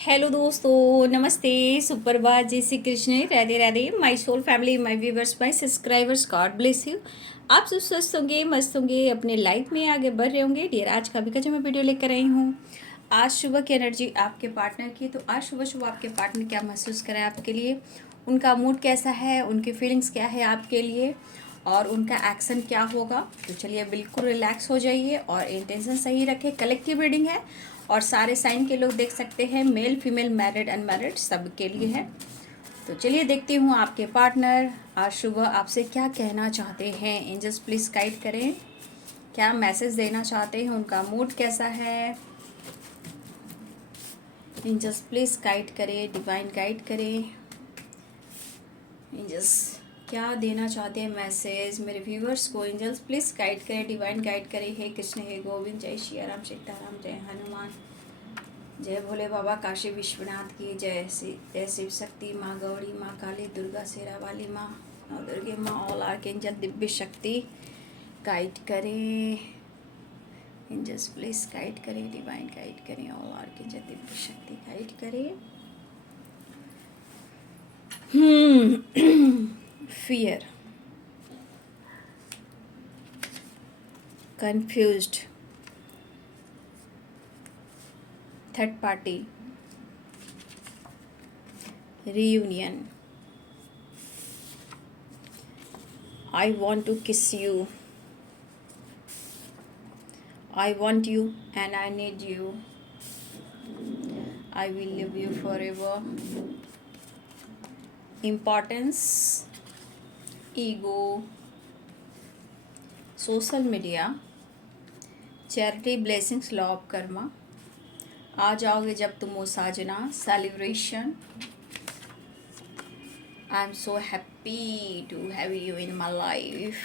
Hello दोस्तों, नमस्ते, सुप्रभात, जय Shri Krishna, Radhe Radhe. My soul family, my viewers, my subscribers, God bless you. आप सब स्वस्थ होंगे, मस्त होंगे, अपने लाइफ में आगे बढ़ रहे होंगे। डियर, आज का भी का जो मैं वीडियो लेकर आई हूँ, आज सुबह की एनर्जी आपके पार्टनर की। तो आज सुबह सुबह आपके पार्टनर क्या महसूस करें आपके लिए, उनका मूड कैसा है, उनकी फीलिंग्स क्या है आपके लिए, और उनका एक्शन क्या होगा। तो चलिए बिल्कुल रिलैक्स हो जाइए और इंटेंशन सही रखें। कलेक्टिव रीडिंग है और सारे साइन के लोग देख सकते हैं, मेल फीमेल मैरिड अनमैरिड सब के लिए है। तो चलिए देखती हूँ आपके पार्टनर आज सुबह आपसे क्या कहना चाहते हैं। एंजल्स प्लीज़ गाइड करें, क्या मैसेज देना चाहते हैं, उनका मूड कैसा है। एंजल्स प्लीज़ गाइड करें, डिवाइन गाइड करें। एंजल्स क्या देना चाहते हैं मैसेज मेरे व्यूवर्स को। एंजल्स प्लीज़ गाइड करें, डिवाइन गाइड करें। हे कृष्ण, हे गोविंद, जय श्री राम, सीताराम, जय हनुमान, जय भोले बाबा, काशी विश्वनाथ की जय। जय शिव शक्ति माँ गौरी, माँ काली, दुर्गा, शेरा वाली माँ, नौ दुर्गे माँ, ऑल आर्कएंजल दिव्य शक्ति गाइड करें। एंजल्स प्लीज गाइड करें, डिवाइन गाइड करें, ऑल आर्कएंजल दिव्य शक्ति गाइड करें। Fear, confused, third party, reunion, I want to kiss you, I want you and I need you, I will love you forever, importance, ego, social media, charity, blessings, law of karma, आ जाओगे जब तुम हो साजना, celebration, I am so happy to have you in my life,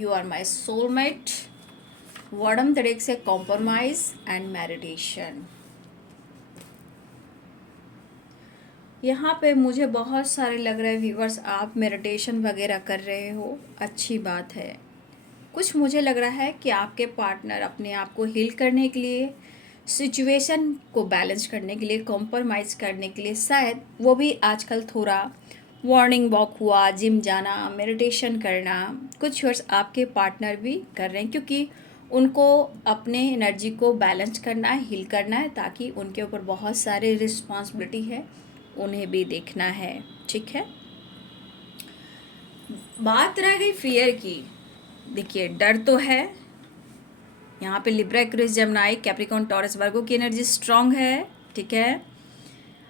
you are my soulmate, वर्डम तरीक से compromise and meditation. यहाँ पे मुझे बहुत सारे लग रहे व्यूवर्स आप मेडिटेशन वगैरह कर रहे हो, अच्छी बात है। कुछ मुझे लग रहा है कि आपके पार्टनर अपने आप को हील करने के लिए, सिचुएशन को बैलेंस करने के लिए, कॉम्प्रोमाइज़ करने के लिए, शायद वो भी आजकल थोड़ा मॉर्निंग वॉक हुआ, जिम जाना, मेडिटेशन करना, कुछ वर्ष आपके पार्टनर भी कर रहे हैं, क्योंकि उनको अपने एनर्जी को बैलेंस करना है, हील करना है, ताकि उनके ऊपर बहुत सारी रिस्पॉन्सिबिलिटी है, उन्हें भी देखना है। ठीक है, बात रह गई फियर की। देखिए, डर तो है यहाँ पे। Libra, Aquarius, Gemini, Capricorn, Taurus, Virgo की एनर्जी स्ट्रांग है। ठीक है,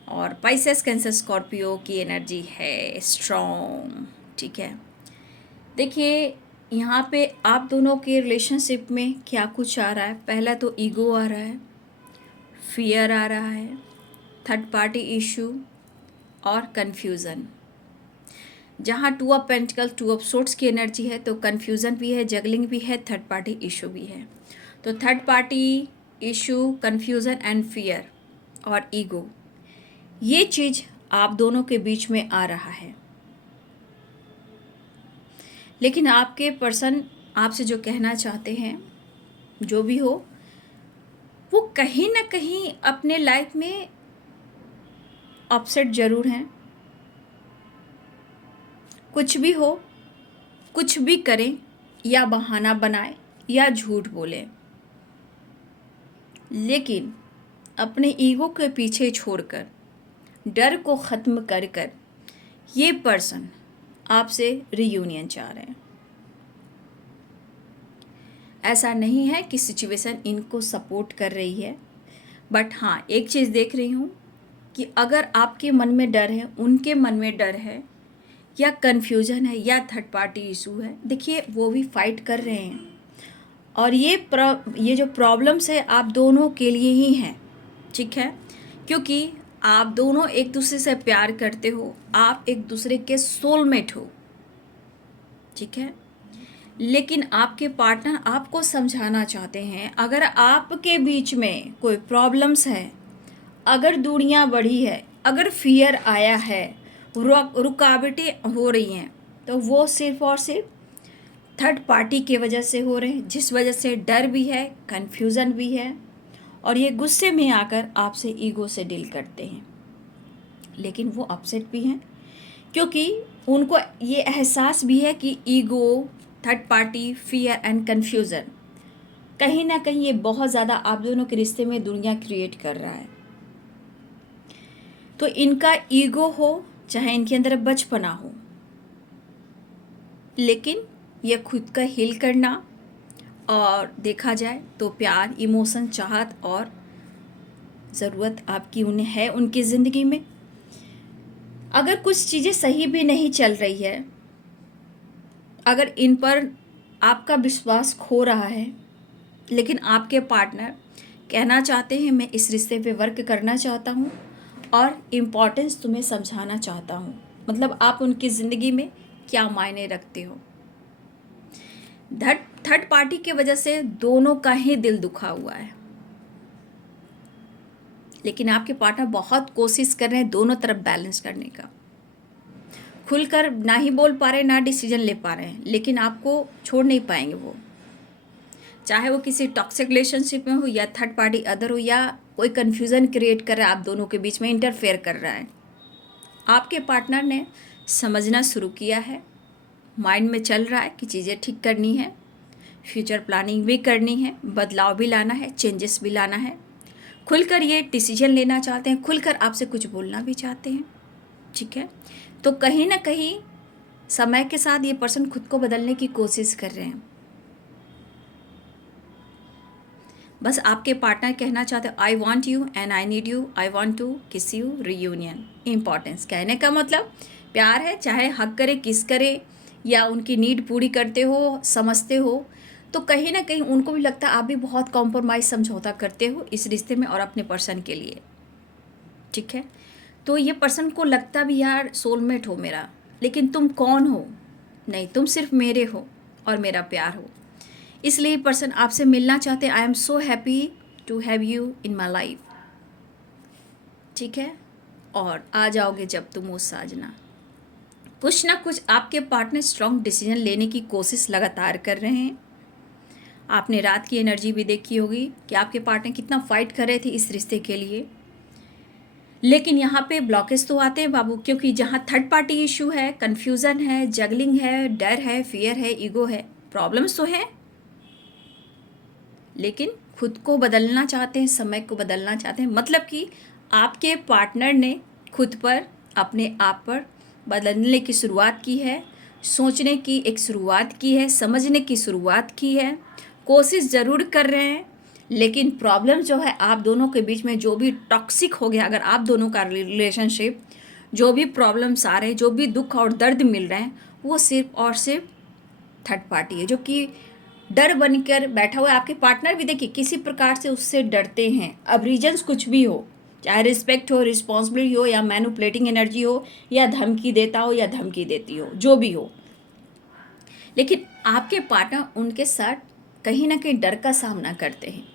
और पाइसेस, कैंसर, स्कॉर्पियो की एनर्जी है स्ट्रांग। ठीक है, देखिए यहाँ पे आप दोनों के रिलेशनशिप में क्या कुछ आ रहा है। पहला तो ईगो आ रहा है, फियर आ रहा है, थर्ड पार्टी इशू और कन्फ्यूज़न। जहाँ two of pentacle, two of sorts की एनर्जी है, तो कन्फ्यूज़न भी है, जगलिंग भी है, थर्ड पार्टी इशू भी है। तो third party issue, confusion and fear और ईगो, ये चीज़ आप दोनों के बीच में आ रहा है। लेकिन आपके पर्सन आपसे जो कहना चाहते हैं, जो भी हो, वो कहीं ना कहीं अपने लाइफ में अपसेट ज़रूर हैं। कुछ भी हो, कुछ भी करें, या बहाना बनाए या झूठ बोलें, लेकिन अपने ईगो के पीछे छोड़कर, डर को ख़त्म कर कर ये पर्सन आपसे रियूनियन चाह रहे हैं। ऐसा नहीं है कि सिचुएशन इनको सपोर्ट कर रही है, बट हाँ, एक चीज़ देख रही हूँ कि अगर आपके मन में डर है, उनके मन में डर है, या कन्फ्यूज़न है, या थर्ड पार्टी इशू है, देखिए वो भी फाइट कर रहे हैं। और ये जो प्रॉब्लम्स है आप दोनों के लिए ही हैं। ठीक है, क्योंकि आप दोनों एक दूसरे से प्यार करते हो, आप एक दूसरे के सोलमेट हो। ठीक है, लेकिन आपके पार्टनर आपको समझाना चाहते हैं, अगर आपके बीच में कोई प्रॉब्लम्स है, अगर दूरियां बढ़ी है, अगर फियर आया है, रुकावटें हो रही हैं, तो वो सिर्फ और सिर्फ थर्ड पार्टी की वजह से हो रहे हैं, जिस वजह से डर भी है, कन्फ्यूज़न भी है और ये गुस्से में आकर आपसे ईगो से डील करते हैं, लेकिन वो अपसेट भी हैं क्योंकि उनको ये एहसास भी है कि ego, third party, fear and confusion कहीं ना कहीं ये बहुत ज़्यादा आप दोनों के रिश्ते में दुनिया क्रिएट कर रहा है। तो इनका ईगो हो चाहे इनके अंदर बचपना हो, लेकिन ये खुद का हील करना और देखा जाए तो प्यार, इमोशन, चाहत और ज़रूरत आपकी उन्हें है उनकी ज़िंदगी में। अगर कुछ चीज़ें सही भी नहीं चल रही है, अगर इन पर आपका विश्वास खो रहा है, लेकिन आपके पार्टनर कहना चाहते हैं मैं इस रिश्ते पे वर्क करना चाहता हूँ और इम्पोर्टेंस तुम्हें समझाना चाहता हूँ, मतलब आप उनकी ज़िंदगी में क्या मायने रखते हो। थर्ड पार्टी की वजह से दोनों का ही दिल दुखा हुआ है, लेकिन आपके पार्टनर बहुत कोशिश कर रहे हैं दोनों तरफ बैलेंस करने का। खुलकर ना ही बोल पा रहे, ना डिसीजन ले पा रहे हैं, लेकिन आपको छोड़ नहीं पाएंगे वो, चाहे वो किसी टॉक्सिक रिलेशनशिप में हो या थर्ड पार्टी अदर हो या कोई कन्फ्यूज़न क्रिएट कर रहा है, आप दोनों के बीच में इंटरफेयर कर रहा है। आपके पार्टनर ने समझना शुरू किया है, माइंड में चल रहा है कि चीज़ें ठीक करनी है, फ्यूचर प्लानिंग भी करनी है, बदलाव भी लाना है, चेंजेस भी लाना है। खुलकर ये डिसीजन लेना चाहते हैं, खुलकर आपसे कुछ बोलना भी चाहते हैं, ठीक है। तो कहीं ना कहीं समय के साथ ये पर्सन खुद को बदलने की कोशिश कर रहे हैं। बस आपके पार्टनर कहना चाहते हैं I want you and I need you, I want to kiss you, reunion. Importance कहने का मतलब प्यार है, चाहे हक करे, किस करे या उनकी नीड पूरी करते हो, समझते हो, तो कहीं ना कहीं उनको भी लगता है आप भी बहुत कॉम्प्रोमाइज़, समझौता करते हो इस रिश्ते में और अपने पर्सन के लिए, ठीक है। तो ये पर्सन को लगता भी यार सोलमेट हो मेरा, लेकिन तुम कौन हो, नहीं तुम सिर्फ मेरे हो और मेरा प्यार हो, इसलिए पर्सन आपसे मिलना चाहते हैं। I am so happy to have you in my life, ठीक है। और आ जाओगे जब तुम वो साजना। कुछ ना कुछ आपके पार्टनर स्ट्रॉन्ग डिसीजन लेने की कोशिश लगातार कर रहे हैं। आपने रात की एनर्जी भी देखी होगी कि आपके पार्टनर कितना फाइट कर रहे थे इस रिश्ते के लिए, लेकिन यहाँ पे ब्लॉकेज तो आते हैं बाबू, क्योंकि जहाँ थर्ड पार्टी इशू है, कन्फ्यूज़न है, जगलिंग है, डर है, फियर है, ईगो है, प्रॉब्लम्स तो हैं, लेकिन खुद को बदलना चाहते हैं, समय को बदलना चाहते हैं। मतलब कि आपके पार्टनर ने खुद पर, अपने आप पर बदलने की शुरुआत की है, सोचने की एक शुरुआत की है, समझने की शुरुआत की है, कोशिश ज़रूर कर रहे हैं, लेकिन प्रॉब्लम जो है आप दोनों के बीच में जो भी टॉक्सिक हो गया, अगर आप दोनों का रिलेशनशिप, जो भी प्रॉब्लम्स आ रहे हैं, जो भी दुख और दर्द मिल रहे हैं, वो सिर्फ और सिर्फ थर्ड पार्टी है जो कि डर बनकर बैठा हुआ है। आपके पार्टनर भी देखिए किसी प्रकार से उससे डरते हैं। अब रीजंस कुछ भी हो, चाहे रिस्पेक्ट हो, रिस्पॉन्सिबिलिटी हो, या मैनिपुलेटिंग एनर्जी हो, या धमकी देता हो या धमकी देती हो, जो भी हो, लेकिन आपके पार्टनर उनके साथ कहीं ना कहीं डर का सामना करते हैं,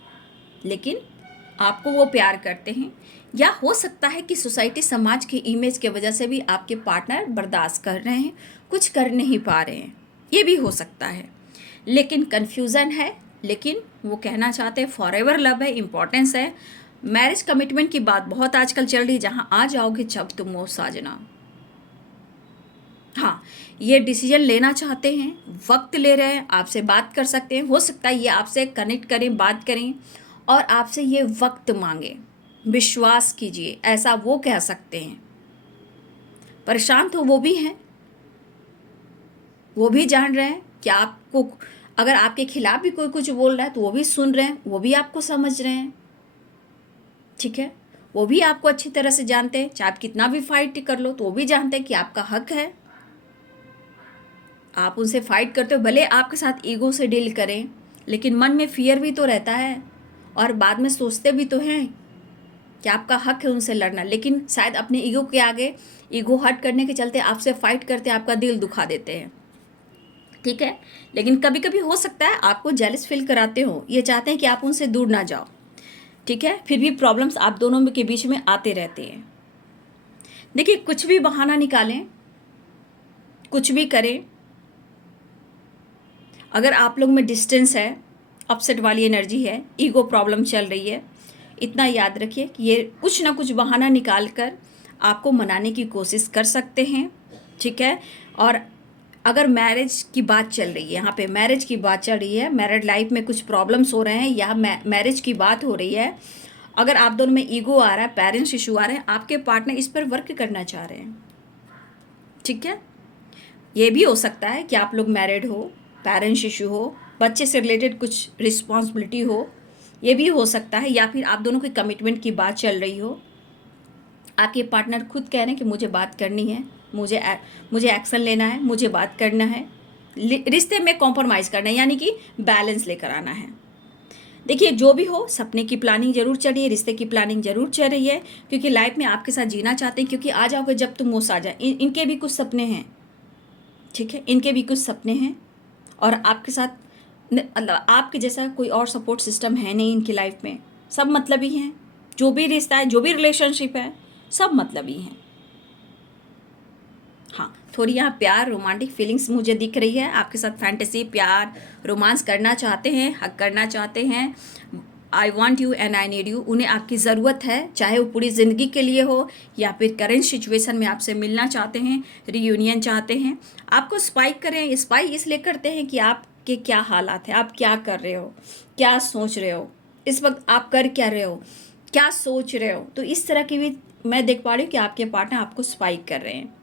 लेकिन आपको वो प्यार करते हैं। या हो सकता है कि सोसाइटी, समाज की इमेज की वजह से भी आपके पार्टनर बर्दाश्त कर रहे हैं, कुछ कर नहीं पा रहे हैं, ये भी हो सकता है। लेकिन कन्फ्यूज़न है, लेकिन वो कहना चाहते हैं फॉरएवर लव है, इम्पोर्टेंस है। मैरिज कमिटमेंट की बात बहुत आजकल चल रही है, जहाँ आ जाओगे जब तुम वो साजना। हाँ, ये डिसीजन लेना चाहते हैं, वक्त ले रहे हैं, आपसे बात कर सकते हैं, हो सकता है ये आपसे कनेक्ट करें, बात करें और आपसे ये वक्त मांगे, विश्वास कीजिए, ऐसा वो कह सकते हैं। परेशान तो वो भी हैं, वो भी जान रहे हैं कि आपको, अगर आपके खिलाफ भी कोई कुछ बोल रहा है तो वो भी सुन रहे हैं, वो भी आपको समझ रहे हैं, ठीक है। वो भी आपको अच्छी तरह से जानते हैं, चाहे आप कितना भी फाइट कर लो तो वो भी जानते हैं कि आपका हक है। आप उनसे फाइट करते हो, भले आपके साथ ईगो से डील करें, लेकिन मन में फियर भी तो रहता है और बाद में सोचते भी तो हैं कि आपका हक है उनसे लड़ना, लेकिन शायद अपने ईगो के आगे, ईगो हर्ट करने के चलते आपसे फाइट करते, आपका दिल दुखा देते हैं, ठीक है। लेकिन कभी कभी हो सकता है आपको जेलस फील कराते हो, ये चाहते हैं कि आप उनसे दूर ना जाओ, ठीक है। फिर भी प्रॉब्लम्स आप दोनों के बीच में आते रहते हैं। देखिए, कुछ भी बहाना निकालें, कुछ भी करें, अगर आप लोग में डिस्टेंस है, अपसेट वाली एनर्जी है, ईगो प्रॉब्लम चल रही है, इतना याद रखिए कि ये कुछ ना कुछ बहाना निकाल कर आपको मनाने की कोशिश कर सकते हैं, ठीक है। और अगर मैरिज की बात चल रही है, यहाँ पे मैरिज की बात चल रही है, मैरिड लाइफ में कुछ प्रॉब्लम्स हो रहे हैं या मैरिज की बात हो रही है, अगर आप दोनों में ईगो आ रहा है, पेरेंट्स इशू आ रहे हैं, आपके पार्टनर इस पर वर्क करना चाह रहे हैं, ठीक है। ये भी हो सकता है कि आप लोग मैरिड हो, पेरेंट्स इशू हो, बच्चे से रिलेटेड कुछ रिस्पॉन्सिबिलिटी हो, ये भी हो सकता है। या फिर आप दोनों की कमिटमेंट की बात चल रही हो, आपके पार्टनर खुद कह रहे हैं कि मुझे बात करनी है, मुझे एक्शन लेना है, मुझे बात करना है, रिश्ते में कॉम्प्रोमाइज़ करना है, यानी कि बैलेंस लेकर आना है। देखिए, जो भी हो, सपने की प्लानिंग जरूर चल रही है, रिश्ते की प्लानिंग जरूर चल रही है, क्योंकि लाइफ में आपके साथ जीना चाहते हैं। क्योंकि आ जाओगे जब तुम वो साजा, इनके भी कुछ सपने हैं, ठीक है, इनके भी कुछ सपने हैं। और आपके साथ मतलब आपके जैसा कोई और सपोर्ट सिस्टम है नहीं इनकी लाइफ में। सब मतलबी हैं, जो भी रिश्ता है, जो भी रिलेशनशिप है, सब मतलबी हैं। हाँ, थोड़ी यहाँ प्यार, रोमांटिक फीलिंग्स मुझे दिख रही है। आपके साथ फैंटेसी, प्यार, रोमांस करना चाहते हैं, हक करना चाहते हैं। I want you and I need you, उन्हें आपकी ज़रूरत है, चाहे वो पूरी ज़िंदगी के लिए हो या फिर करेंट सिचुएशन में आपसे मिलना चाहते हैं, रीयूनियन चाहते हैं। आपको स्पाइक करें, स्पाइक इसलिए करते हैं कि आपके क्या हालात हैं, आप क्या कर रहे हो, क्या सोच रहे हो, इस वक्त आप कर क्या रहे हो, क्या सोच रहे हो। तो इस तरह की भी मैं देख पा रही हूँ कि आपके पार्टनर आपको स्पाइक कर रहे हैं,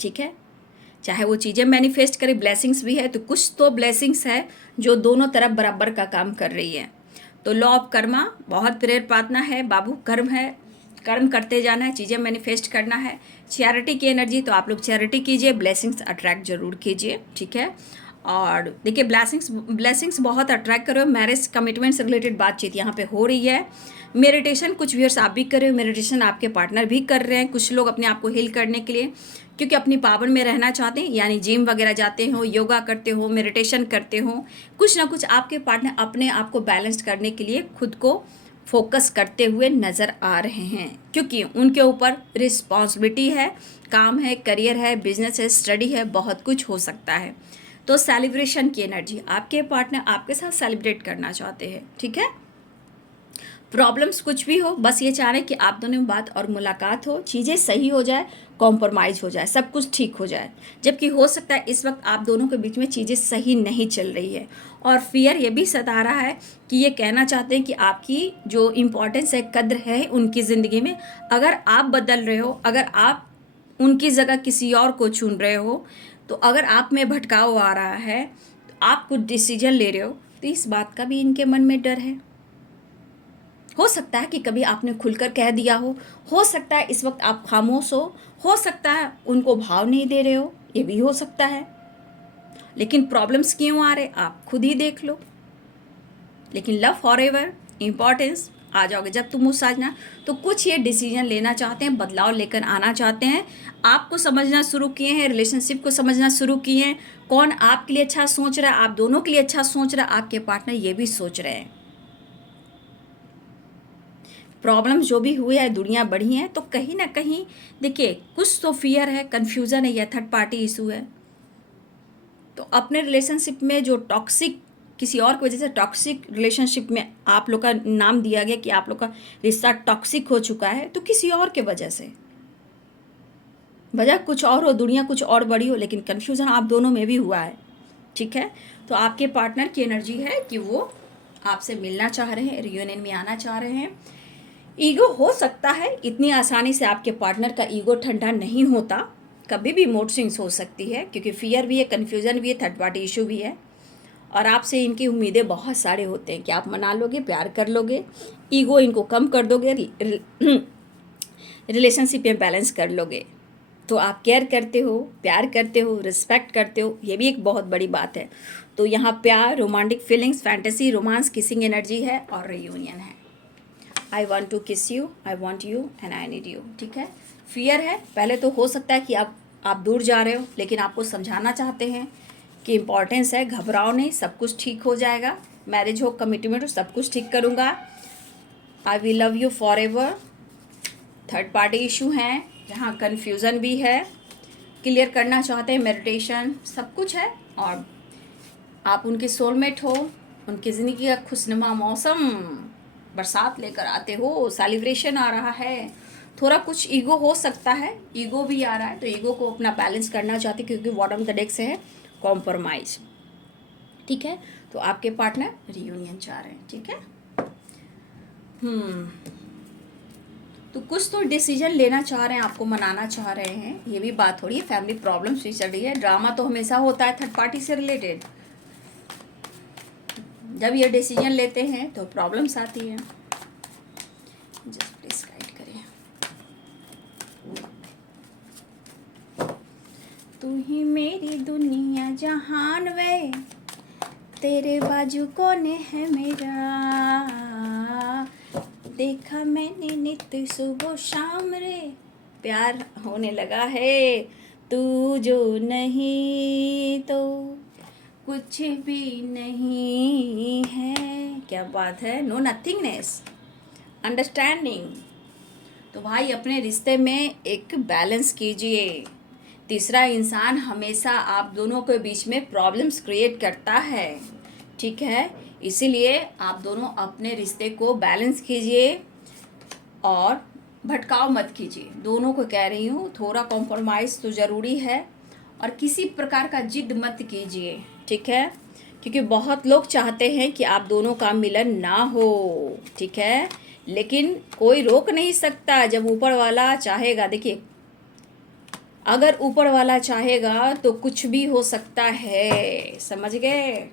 ठीक है। चाहे वो चीज़ें मैनिफेस्ट करे, ब्लेसिंग्स भी है, तो कुछ तो ब्लेसिंग्स है जो दोनों तरफ बराबर का काम कर रही है। तो लॉ ऑफ कर्मा बहुत प्रेर प्रार्थना है बाबू, कर्म है, कर्म करते जाना है, चीज़ें मैनिफेस्ट करना है। चैरिटी की एनर्जी, तो आप लोग चैरिटी कीजिए, ब्लेसिंग्स अट्रैक्ट जरूर कीजिए, ठीक है। और देखिए, ब्लेसिंग्स बहुत अट्रैक्ट करो। मैरिज कमिटमेंट से रिलेटेड बातचीत यहाँ पे हो रही है। मेडिटेशन कुछ व्यूअर्स आप भी कर रहे हो, मेडिटेशन आपके पार्टनर भी कर रहे हैं। कुछ लोग अपने आप को हील करने के लिए, क्योंकि अपनी पावर में रहना चाहते हैं, यानी जिम वगैरह जाते हो, योगा करते हो, मेडिटेशन करते हो, कुछ ना कुछ आपके पार्टनर अपने आप को बैलेंस करने के लिए खुद को फोकस करते हुए नज़र आ रहे हैं, क्योंकि उनके ऊपर रिस्पॉन्सिबिलिटी है, काम है, करियर है, बिजनेस है, स्टडी है, बहुत कुछ हो सकता है। तो सेलिब्रेशन की एनर्जी, आपके पार्टनर आपके साथ सेलिब्रेट करना चाहते हैं, ठीक है। प्रॉब्लम्स कुछ भी हो, बस ये चाह रहे हैं कि आप दोनों में बात और मुलाकात हो, चीज़ें सही हो जाए, कॉम्प्रोमाइज़ हो जाए, सब कुछ ठीक हो जाए। जबकि हो सकता है इस वक्त आप दोनों के बीच में चीज़ें सही नहीं चल रही है, और फियर ये भी सता रहा है कि ये कहना चाहते हैं कि आपकी जो इम्पोर्टेंस है, कद्र है उनकी ज़िंदगी में, अगर आप बदल रहे हो, अगर आप उनकी जगह किसी और को चुन रहे हो, तो अगर आप में भटकाव आ रहा है, तो आप कुछ डिसीजन ले रहे हो, तो इस बात का भी इनके मन में डर है। हो सकता है कि कभी आपने खुलकर कह दिया हो सकता है इस वक्त आप खामोश हो सकता है उनको भाव नहीं दे रहे हो, ये भी हो सकता है। लेकिन प्रॉब्लम्स क्यों आ रहे आप खुद ही देख लो। लेकिन लव फॉरएवर, इम्पॉर्टेंस, आ जाओगे जब तुम उस साजना, तो कुछ ये डिसीजन लेना चाहते हैं, बदलाव लेकर आना चाहते हैं, आपको समझना शुरू किए हैं, रिलेशनशिप को समझना शुरू किए हैं, कौन आपके लिए अच्छा सोच रहा है, आप दोनों के लिए अच्छा सोच रहा है, आपके पार्टनर ये भी सोच रहे हैं। प्रॉब्लम्स जो भी हुए हैं, दुनिया बढ़ी है, तो कहीं ना कहीं देखिए कुछ तो फियर है, कन्फ्यूज़न है, या थर्ड पार्टी इशू है। तो अपने रिलेशनशिप में जो टॉक्सिक, किसी और की वजह से टॉक्सिक रिलेशनशिप में आप लोग का नाम दिया गया कि आप लोग का रिश्ता टॉक्सिक हो चुका है, तो किसी और के वजह से, वजह कुछ और हो, दुनिया कुछ और बड़ी हो, लेकिन कन्फ्यूज़न आप दोनों में भी हुआ है, ठीक है। तो आपके पार्टनर की एनर्जी है कि वो आपसे मिलना चाह रहे हैं, रियूनियन में आना चाह रहे हैं। ईगो हो सकता है, इतनी आसानी से आपके पार्टनर का ईगो ठंडा नहीं होता, कभी भी मूड स्विंग्स हो सकती है, क्योंकि फियर भी है, कन्फ्यूज़न भी है, थर्ड पार्टी इशू भी है। और आपसे इनकी उम्मीदें बहुत सारे होते हैं कि आप मना लोगे, प्यार कर लोगे, ईगो इनको कम कर दोगे, रिलेशनशिप में बैलेंस कर लोगे। तो आप केयर करते हो, प्यार करते हो, रिस्पेक्ट करते हो, ये भी एक बहुत बड़ी बात है। तो यहाँ प्यार, romantic feelings, fantasy, romance, kissing energy है और रियूनियन है। आई want to kiss you, I want you and I need you, ठीक है। फियर है, पहले तो हो सकता है कि आप दूर जा रहे हो, लेकिन आपको समझाना चाहते हैं कि इम्पॉर्टेंस है, घबराओ नहीं, सब कुछ ठीक हो जाएगा, मैरिज हो, कमिटमेंट हो, सब कुछ ठीक करूँगा, I will love you for ever. Third party issue हैं, जहाँ कन्फ्यूज़न भी है, क्लियर करना चाहते हैं, मेडिटेशन, सब कुछ है। और आप उनके सोलमेट हो, उनकी ज़िंदगी का खुशनुमा मौसम, बरसात लेकर आते हो, सेलिब्रेशन आ रहा है, थोड़ा कुछ ईगो हो सकता है, ईगो भी आ रहा है, तो ईगो को अपना बैलेंस करना चाहते क्योंकि बॉटम द डेक से है कॉम्प्रोमाइज। ठीक है, तो आपके पार्टनर रियूनियन चाह रहे हैं। ठीक है, तो कुछ तो डिसीजन लेना चाह रहे हैं, आपको मनाना चाह रहे हैं, ये भी बात हो रही है। फैमिली प्रॉब्लम्स भी चल रही है, ड्रामा तो हमेशा होता है थर्ड पार्टी से रिलेटेड। जब ये डिसीजन लेते हैं तो प्रॉब्लम्स आती है। जस्ट प्लीज गाइड करिए। तू ही मेरी दुनिया जहान वे, तेरे बाजू कौन है मेरा, देखा मैंने नित्य सुबह शाम रे, प्यार होने लगा है, तू जो नहीं तो कुछ भी नहीं है। क्या बात है, नो नथिंगनेस, अंडरस्टैंडिंग। तो भाई अपने रिश्ते में एक बैलेंस कीजिए। तीसरा इंसान हमेशा आप दोनों के बीच में प्रॉब्लम्स क्रिएट करता है। ठीक है, इसीलिए आप दोनों अपने रिश्ते को बैलेंस कीजिए और भटकाव मत कीजिए। दोनों को कह रही हूँ, थोड़ा कॉम्प्रोमाइज़ तो ज़रूरी है और किसी प्रकार का जिद मत कीजिए। ठीक है, क्योंकि बहुत लोग चाहते हैं कि आप दोनों का मिलन ना हो। ठीक है, लेकिन कोई रोक नहीं सकता जब ऊपर वाला चाहेगा। देखिए, अगर ऊपर वाला चाहेगा तो कुछ भी हो सकता है, समझ गए।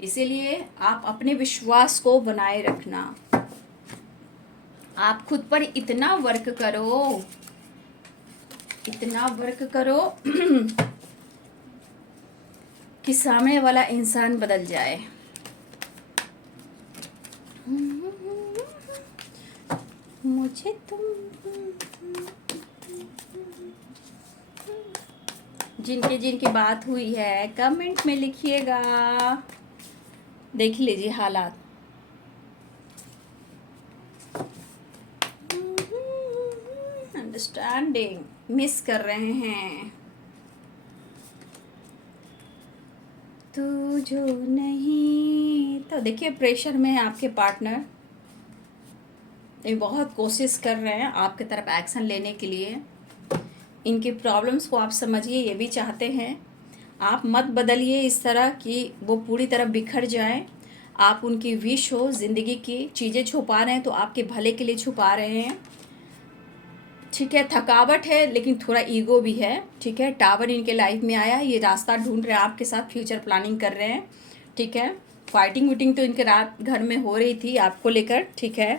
इसीलिए आप अपने विश्वास को बनाए रखना। आप खुद पर इतना वर्क करो, इतना वर्क करो कि सामने वाला इंसान बदल जाए। मुझे तुम, जिनके जिनकी बात हुई है कमेंट में लिखिएगा, देख लीजिए हालात। अंडरस्टैंडिंग मिस कर रहे हैं, तू जो नहीं तो। देखिए प्रेशर में है आपके पार्टनर, ये बहुत कोशिश कर रहे हैं आपके तरफ एक्शन लेने के लिए। इनकी प्रॉब्लम्स को आप समझिए, ये भी चाहते हैं आप मत बदलिए इस तरह कि वो पूरी तरह बिखर जाएं। आप उनकी विश हो, ज़िंदगी की चीज़ें छुपा रहे हैं तो आपके भले के लिए छुपा रहे हैं। ठीक है, थकावट है लेकिन थोड़ा ईगो भी है। ठीक है, टावर इनके लाइफ में आया है, ये रास्ता ढूंढ रहे हैं आपके साथ, फ्यूचर प्लानिंग कर रहे हैं। ठीक है, फाइटिंग वीटिंग तो इनके रात घर में हो रही थी आपको लेकर। ठीक है,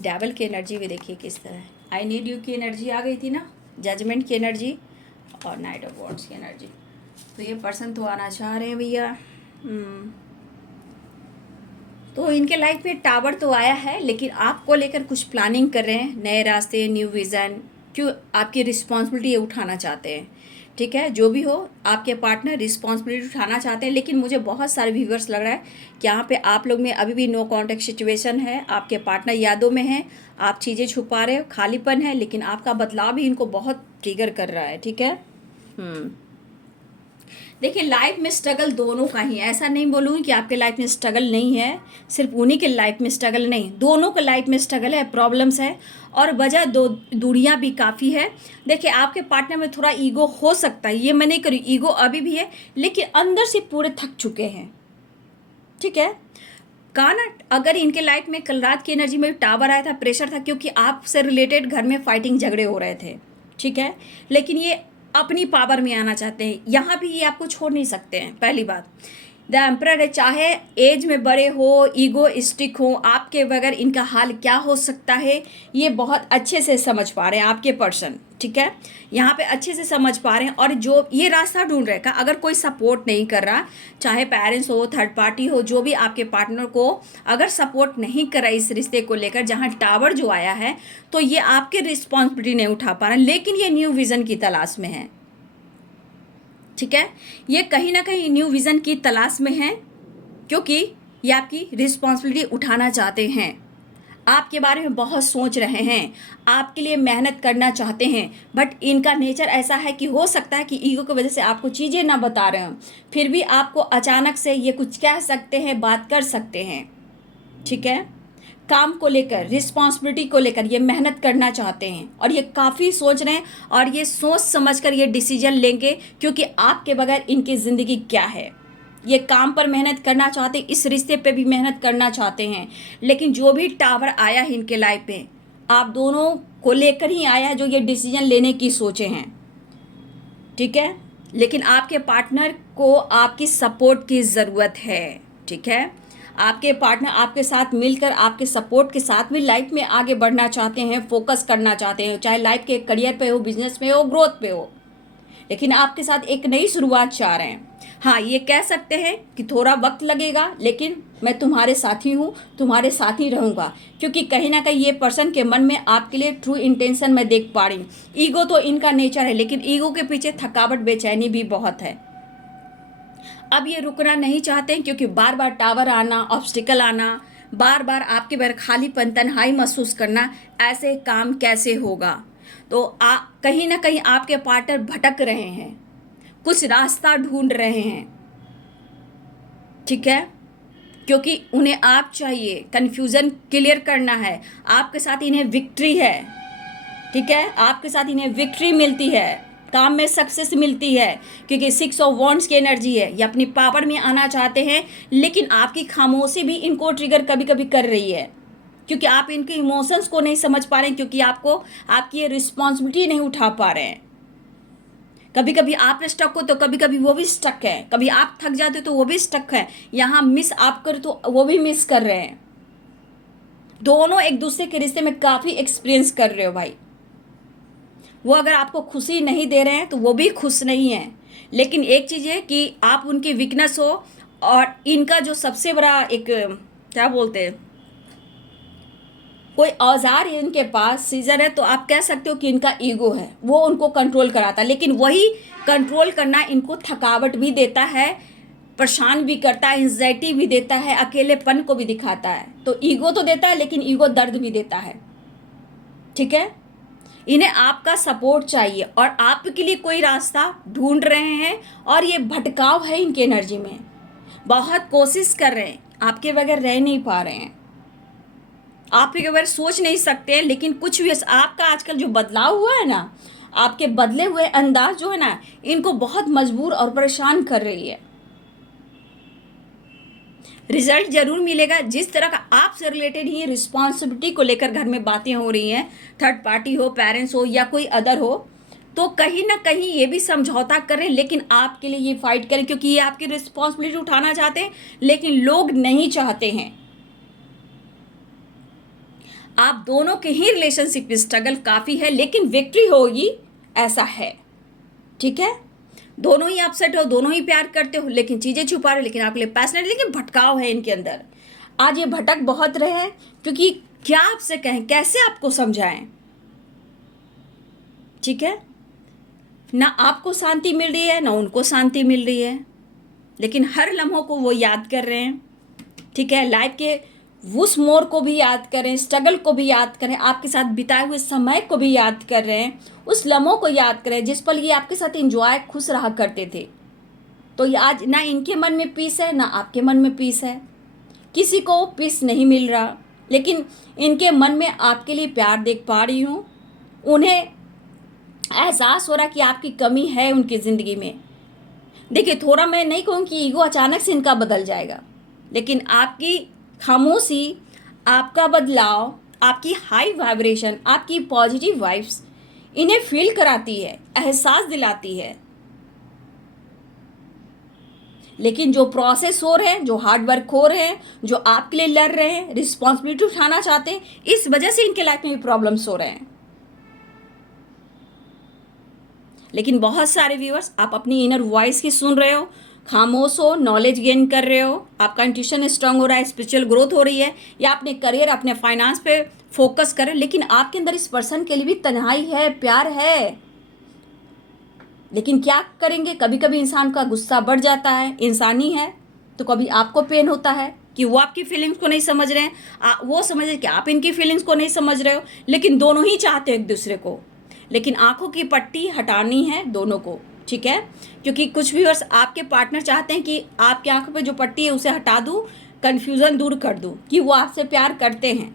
डेविल की एनर्जी भी देखिए किस तरह है, आई नीड यू की एनर्जी आ गई थी ना, जजमेंट की एनर्जी और नाइट ऑफ वॉन्ड्स की एनर्जी। तो ये पर्सन तो आना चाह रहे हैं भैया। तो इनके लाइफ में टावर तो आया है लेकिन आपको लेकर कुछ प्लानिंग कर रहे हैं, नए रास्ते, न्यू विज़न। क्यों, आपकी रिस्पॉन्सिबिलिटी उठाना चाहते हैं। ठीक है, जो भी हो आपके पार्टनर रिस्पॉन्सिबिलिटी उठाना चाहते हैं। लेकिन मुझे बहुत सारे व्यूवर्स लग रहा है कि यहाँ पे आप लोग में अभी भी नो कॉन्टेक्ट सिचुएशन है, आपके पार्टनर यादों में है, आप चीज़ें छुपा रहे हो, खालीपन है, लेकिन आपका बदलाव भी इनको बहुत ट्रिगर कर रहा है। ठीक है, देखिए लाइफ में स्ट्रगल दोनों का ही है, ऐसा नहीं बोलूँगी कि आपके लाइफ में स्ट्रगल नहीं है, सिर्फ उन्हीं के लाइफ में स्ट्रगल नहीं, दोनों के लाइफ में स्ट्रगल है, प्रॉब्लम्स है और वजह दो दूरियाँ भी काफ़ी है। देखिए आपके पार्टनर में थोड़ा ईगो हो सकता है, ये मैं नहीं करूँ, ईगो अभी भी है लेकिन अंदर से पूरे थक चुके हैं। ठीक है, कहा अगर इनके लाइफ में कल रात की एनर्जी में टावर आया था, प्रेशर था क्योंकि आपसे रिलेटेड घर में फाइटिंग झगड़े हो रहे थे। ठीक है, लेकिन ये अपनी पावर में आना चाहते हैं, यहाँ भी ये आपको छोड़ नहीं सकते हैं। पहली बात, द एम्परर है, चाहे एज में बड़े हो, ईगो स्टिक हो, आपके बगैर इनका हाल क्या हो सकता है ये बहुत अच्छे से समझ पा रहे हैं आपके पर्सन। ठीक है, यहाँ पे अच्छे से समझ पा रहे हैं और जो ये रास्ता ढूंढ रहे हैं, अगर कोई सपोर्ट नहीं कर रहा, चाहे पेरेंट्स हो, थर्ड पार्टी हो, जो भी आपके पार्टनर को अगर सपोर्ट नहीं कर रहा इस रिश्ते को लेकर, जहाँ टावर जो आया है, तो ये आपकी रिस्पॉन्सिबिलिटी नहीं उठा पा रहे हैं, लेकिन ये न्यू विज़न की तलाश में है। ठीक है, ये कहीं ना कहीं न्यू विज़न की तलाश में है क्योंकि ये आपकी रिस्पॉन्सिबिलिटी उठाना चाहते हैं, आपके बारे में बहुत सोच रहे हैं, आपके लिए मेहनत करना चाहते हैं। बट इनका नेचर ऐसा है कि हो सकता है कि ईगो की वजह से आपको चीज़ें ना बता रहे हों, फिर भी आपको अचानक से ये कुछ कह सकते हैं, बात कर सकते हैं। ठीक है। काम को लेकर, रिस्पॉन्सिबिलिटी को लेकर ये मेहनत करना चाहते हैं और ये काफ़ी सोच रहे हैं और ये सोच समझकर ये डिसीजन लेंगे, क्योंकि आपके बगैर इनकी ज़िंदगी क्या है। ये काम पर मेहनत करना चाहते हैं, इस रिश्ते पे भी मेहनत करना चाहते हैं, लेकिन जो भी टावर आया है इनके लाइफ में, आप दोनों को लेकर ही आया है, जो ये डिसीजन लेने की सोचे हैं। ठीक है। लेकिन आपके पार्टनर को आपकी सपोर्ट की ज़रूरत है। ठीक है। आपके पार्टनर आपके साथ मिलकर आपके सपोर्ट के साथ भी लाइफ में आगे बढ़ना चाहते हैं, फोकस करना चाहते हैं, चाहे लाइफ के करियर पे हो, बिजनेस में हो, ग्रोथ पे हो, लेकिन आपके साथ एक नई शुरुआत चाह रहे हैं। हाँ, ये कह सकते हैं कि थोड़ा वक्त लगेगा, लेकिन मैं तुम्हारे साथी हूँ, तुम्हारे साथ ही रहूँगा, क्योंकि कहीं ना कहीं ये पर्सन के मन में आपके लिए ट्रू इंटेंशन मैं देख पा रही हूँ। ईगो तो इनका नेचर है, लेकिन ईगो के पीछे थकावट, बेचैनी भी बहुत है। अब ये रुकना नहीं चाहते हैं, क्योंकि बार बार टावर आना, ऑब्स्टिकल आना, बार बार आपके बार खालीपन, तन्हाई महसूस करना, ऐसे काम कैसे होगा। तो कहीं ना कहीं आपके पार्टनर भटक रहे हैं, कुछ रास्ता ढूंढ रहे हैं। ठीक है। क्योंकि उन्हें आप चाहिए, कन्फ्यूज़न क्लियर करना है, आपके साथ इन्हें विक्ट्री है। ठीक है। आपके साथ इन्हें विक्ट्री मिलती है, काम में सक्सेस मिलती है, क्योंकि 6 ऑफ वॉन्ड्स की एनर्जी है। ये अपनी पावर में आना चाहते हैं, लेकिन आपकी खामोशी भी इनको ट्रिगर कभी कभी कर रही है, क्योंकि आप इनके इमोशंस को नहीं समझ पा रहे हैं, क्योंकि आपकी ये रिस्पॉन्सिबिलिटी नहीं उठा पा रहे हैं। कभी कभी आप स्टक हो तो कभी कभी वो भी स्टक है, कभी आप थक जाते हो तो वो भी स्टक है, यहाँ मिस आप कर तो वो भी मिस कर रहे हैं। दोनों एक दूसरे के रिश्ते में काफ़ी एक्सपीरियंस कर रहे हो भाई। वो अगर आपको खुशी नहीं दे रहे हैं तो वो भी खुश नहीं है, लेकिन एक चीज़ है कि आप उनकी वीकनेस हो, और इनका जो सबसे बड़ा एक क्या बोलते हैं, कोई औजार है इनके पास, सीजर है, तो आप कह सकते हो कि इनका ईगो है, वो उनको कंट्रोल कराता है, लेकिन वही कंट्रोल करना इनको थकावट भी देता है, परेशान भी करता है, एंजाइटी भी देता है, अकेलेपन को भी दिखाता है। तो ईगो तो देता है, लेकिन ईगो दर्द भी देता है। ठीक है। इन्हें आपका सपोर्ट चाहिए और आपके लिए कोई रास्ता ढूंढ रहे हैं, और ये भटकाव है इनकी एनर्जी में, बहुत कोशिश कर रहे हैं, आपके बगैर रह नहीं पा रहे हैं, आपके बगैर सोच नहीं सकते हैं, लेकिन कुछ भी आपका आजकल जो बदलाव हुआ है ना, आपके बदले हुए अंदाज जो है ना, इनको बहुत मजबूर और परेशान कर रही है। रिजल्ट जरूर मिलेगा, जिस तरह का आपसे रिलेटेड ही रिस्पॉन्सिबिलिटी को लेकर घर में बातें हो रही हैं, थर्ड पार्टी हो, पेरेंट्स हो या कोई अदर हो, तो कहीं ना कहीं ये भी समझौता करें, लेकिन आपके लिए ये फाइट करें, क्योंकि ये आपकी रिस्पॉन्सिबिलिटी उठाना चाहते हैं, लेकिन लोग नहीं चाहते हैं। आप दोनों के ही रिलेशनशिप स्ट्रगल काफ़ी है, लेकिन विक्ट्री होगी ऐसा है। ठीक है। दोनों ही अपसेट हो, दोनों ही प्यार करते हो, लेकिन चीज़ें छुपा रहे हो, लेकिन आपके लिए पैशनेट, लेकिन भटकाव है इनके अंदर। आज ये भटक बहुत रहे हैं, क्योंकि क्या आपसे कहें, कैसे आपको समझाएं। ठीक है। ना आपको शांति मिल रही है, ना उनको शांति मिल रही है, लेकिन हर लम्हों को वो याद कर रहे हैं। ठीक है। लाइफ के उस मोड़ को भी याद करें, स्ट्रगल को भी याद करें, आपके साथ बिताए हुए समय को भी याद कर रहे हैं, उस लम्हों को याद करें जिस पल ये आपके साथ एंजॉय, खुश रहा करते थे। तो ये आज ना इनके मन में पीस है, ना आपके मन में पीस है, किसी को पीस नहीं मिल रहा, लेकिन इनके मन में आपके लिए प्यार देख पा रही हूँ। उन्हें एहसास हो रहा कि आपकी कमी है उनकी ज़िंदगी में। देखिए, थोड़ा मैं नहीं कहूँ कि ईगो अचानक से इनका बदल जाएगा, लेकिन आपकी खामोशी, आपका बदलाव, आपकी हाई वाइब्रेशन, आपकी पॉजिटिव वाइब्स इन्हें फील कराती है, एहसास दिलाती है। लेकिन जो प्रोसेस हो रहे हैं, जो हार्ड वर्क हो रहे हैं, जो आपके लिए लड़ रहे हैं, रिस्पॉन्सिबिलिटी उठाना चाहते हैं, इस वजह से इनके लाइफ में भी प्रॉब्लम्स हो रहे हैं। लेकिन बहुत सारे व्यूअर्स, आप अपनी इनर वॉइस की सुन रहे हो, खामोश हो, नॉलेज गेन कर रहे हो, आपका इंट्यूशन स्ट्रांग हो रहा है, स्पिरिचुअल ग्रोथ हो रही है, या अपने करियर, अपने फाइनेंस पे फोकस करें, लेकिन आपके अंदर इस पर्सन के लिए भी तन्हाई है, प्यार है। लेकिन क्या करेंगे, कभी कभी इंसान का गुस्सा बढ़ जाता है, इंसानी है, तो कभी आपको पेन होता है कि वो आपकी फीलिंग्स को नहीं समझ रहे हैं, वो समझ रहे कि आप इनकी फीलिंग्स को नहीं समझ रहे हो, लेकिन दोनों ही चाहते हैं एक दूसरे को, लेकिन आंखों की पट्टी हटानी है दोनों को। ठीक है। क्योंकि कुछ व्यूअर्स, आपके पार्टनर चाहते हैं कि आपकी आंखों पे जो पट्टी है उसे हटा दूँ, कन्फ्यूज़न दूर कर दूँ कि वो आपसे प्यार करते हैं,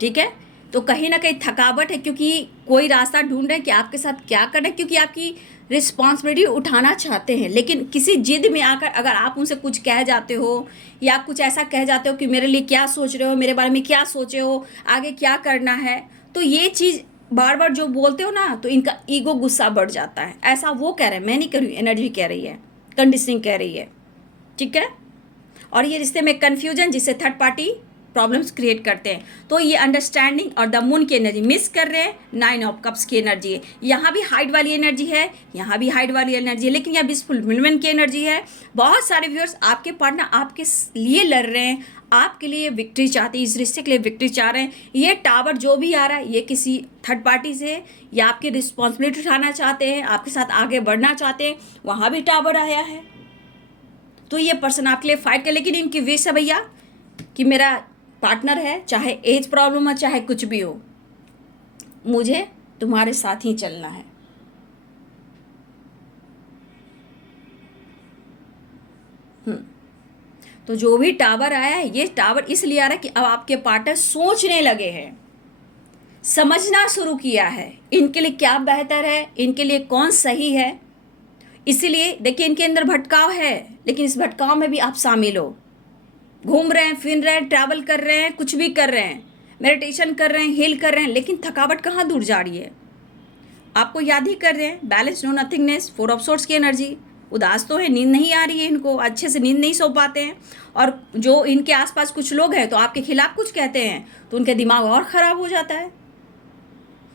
ठीक है। तो कहीं ना कहीं थकावट है क्योंकि कोई रास्ता ढूंढ रहे हैं कि आपके साथ क्या करना है, क्योंकि आपकी रिस्पॉन्सिबिलिटी उठाना चाहते हैं, लेकिन किसी जिद में आकर अगर आप उनसे कुछ कह जाते हो या कुछ ऐसा कह जाते हो कि मेरे लिए क्या सोच रहे हो, मेरे बारे में क्या सोचे हो, आगे क्या करना है, तो ये चीज़ बार बार जो बोलते हो ना, तो इनका ईगो गुस्सा बढ़ जाता है। ऐसा वो कह रहे हैं, मैं नहीं कह रही हूँ, एनर्जी कह रही है, कंडीशनिंग कह रही है, ठीक है। और ये रिश्ते में कन्फ्यूजन जिससे थर्ड पार्टी प्रॉब्लम्स क्रिएट करते हैं। तो ये अंडरस्टैंडिंग और द मून की एनर्जी मिस कर रहे हैं, 9 ऑफ कप्स की एनर्जी है। यहाँ भी हाइट वाली एनर्जी है, यहाँ भी हाइट वाली एनर्जी है, लेकिन यहाँ भी फुलफिलमेंट की एनर्जी है। बहुत सारे व्यूअर्स, आपके पार्टनर आपके लिए लड़ रहे हैं, आपके लिए विक्ट्री चाहते हैं, इस रिश्ते के लिए विक्ट्री चाह रहे हैं। ये टावर जो भी आ रहा है ये किसी थर्ड पार्टी से या आपकी रिस्पॉन्सिबिलिटी उठाना चाहते हैं, आपके साथ आगे बढ़ना चाहते हैं, वहाँ भी टावर आया है। तो ये पर्सन आपके लिए फाइट कर, लेकिन इनकी विश है भैया कि मेरा पार्टनर है, चाहे एज प्रॉब्लम हो चाहे कुछ भी हो, मुझे तुम्हारे साथ ही चलना है। तो जो भी टावर आया है, ये टावर इसलिए आ रहा है कि अब आपके पार्टनर सोचने लगे हैं, समझना शुरू किया है इनके लिए क्या बेहतर है, इनके लिए कौन सही है। इसीलिए देखिए इनके अंदर भटकाव है, लेकिन इस भटकाव में भी आप शामिल हो, घूम रहे हैं, फिर रहे हैं, ट्रैवल कर रहे हैं, कुछ भी कर रहे हैं, मेडिटेशन कर रहे हैं, हील कर रहे हैं, लेकिन थकावट कहाँ दूर जा रही है, आपको याद ही कर रहे हैं। Balance, no nothingness, 4 of swords की एनर्जी, उदास तो है, नींद नहीं आ रही है इनको, अच्छे से नींद नहीं सो पाते हैं, और जो इनके आसपास कुछ लोग हैं तो आपके खिलाफ कुछ कहते हैं तो उनका दिमाग और ख़राब हो जाता है।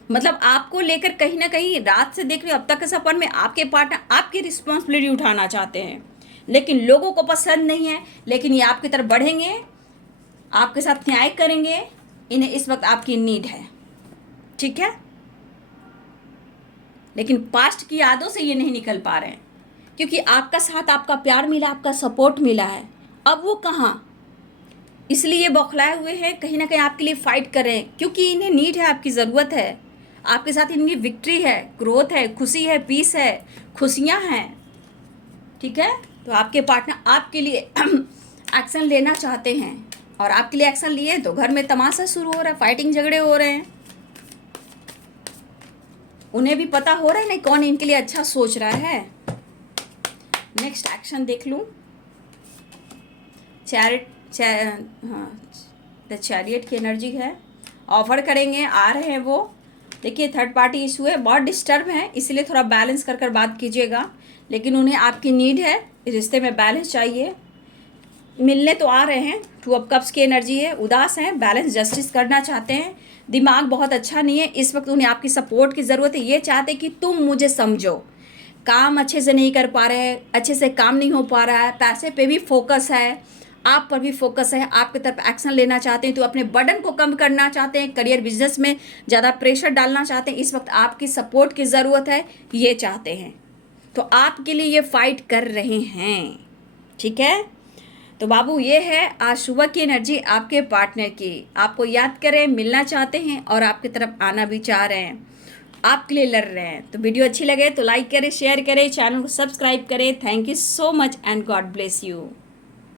मतलब आपको लेकर कहीं ना कहीं रात से देख रहे हो अब तक के सफर में आपके पार्टनर आपकी रिस्पॉन्सिबिलिटी उठाना चाहते हैं, लेकिन लोगों को पसंद नहीं है, लेकिन ये आपकी तरफ बढ़ेंगे, आपके साथ न्याय करेंगे, इन्हें इस वक्त आपकी नीड है, ठीक है। लेकिन पास्ट की यादों से ये नहीं निकल पा रहे हैं, क्योंकि आपका साथ, आपका प्यार मिला, आपका सपोर्ट मिला है, अब वो कहाँ, इसलिए बौखलाए हुए हैं, कहीं ना कहीं आपके लिए फाइट कर रहे हैं, क्योंकि इन्हें नीड है, आपकी ज़रूरत है, आपके साथ इनकी विक्ट्री है, ग्रोथ है, खुशी है, पीस है, खुशियाँ हैं, ठीक है। तो आपके पार्टनर आपके लिए एक्शन लेना चाहते हैं, और आपके लिए एक्शन लिए तो घर में तमाशा शुरू हो रहा है, फाइटिंग झगड़े हो रहे हैं। उन्हें भी पता हो रहा है नहीं कौन इनके लिए अच्छा सोच रहा है। नेक्स्ट एक्शन देख लूँ, द चैरियट की एनर्जी है, ऑफर करेंगे, आ रहे हैं वो। देखिए थर्ड पार्टी इशू है, बहुत डिस्टर्ब है, इसलिए थोड़ा बैलेंस कर बात कीजिएगा, लेकिन उन्हें आपकी नीड है, रिश्ते में बैलेंस चाहिए, मिलने तो आ रहे हैं। 2 ऑफ कप्स की एनर्जी है, उदास हैं, बैलेंस जस्टिस करना चाहते हैं, दिमाग बहुत अच्छा नहीं है इस वक्त, उन्हें आपकी सपोर्ट की ज़रूरत है, ये चाहते कि तुम मुझे समझो, काम अच्छे से नहीं कर पा रहे हैं, अच्छे से काम नहीं हो पा रहा है, पैसे पे भी फोकस है, आप पर भी फोकस है, आपकी तरफ एक्शन लेना चाहते हैं, तो अपने बर्डन को कम करना चाहते हैं, करियर बिजनेस में ज़्यादा प्रेशर डालना चाहते हैं, इस वक्त आपकी सपोर्ट की ज़रूरत है, ये चाहते हैं, तो आपके लिए ये फाइट कर रहे हैं, ठीक है। तो बाबू ये है आज सुबह की एनर्जी आपके पार्टनर की, आपको याद करें, मिलना चाहते हैं और आपकी तरफ आना भी चाह रहे हैं, आपके लिए लड़ रहे हैं। तो वीडियो अच्छी लगे तो लाइक करें, शेयर करें, चैनल को सब्सक्राइब करें। Thank you so much and God bless you.